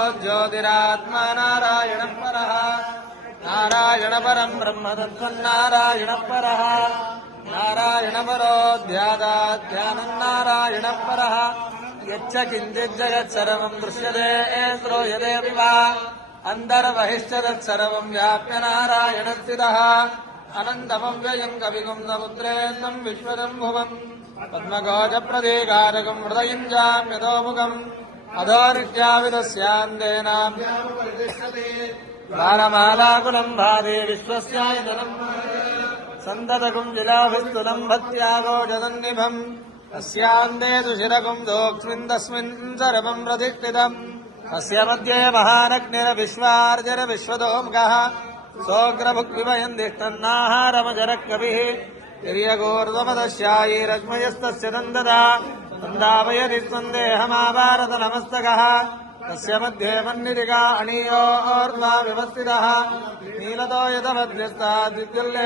ज्योतिरात्मा नारायणः परः नारायणपरम् ब्रह्म तत्त्वन्नारायणः परः नारायणपरो ध्यादाध्यानम् नारायणः परः यच्च किञ्चिज्जगत्सर्वम् दृश्यते श्रूयतेऽपि वा अन्तर्बहिश्च तत्सर्वम् व्याप्य नारायणस्थितः अनन्तमव्ययम् कविगुम् समुद्रेन्दम् विश्वदम् भुवम् पद्मगोजप्रतीकारकम् हृदयम् जाम्यतोमुखम् అధోనిత్యావిదస్యాందేన బాణమాలాకులం భారీ విశ్వస్యాయుధనం సందదగుం విలాభిస్తులం భత్యాగోజదన్నిభం తస్యాందే దుశిరగుం దోక్స్మిందస్మిన్ సరవం ప్రతిష్ఠితం తస్య మధ్యే మహానగ్నిర విశ్వార్జన విశ్వదోముఖ సోగ్రభుగ్విభయందిష్టన్నాహారమజరకవిः తిర్యగోర్వమదశ్యాయీరగ్మయస్తस्य నందదా तिर्यगोर्ध्वपदश्यायैरग्मयस्तस्य दन्ददा तन्दापयति सन्देहमाभारत नमस्तकः तस्य मध्ये मन्निरिका अणीयोर्वा व्यवस्थितः नीलतो यतमध्यस्ता दिव्यल्ले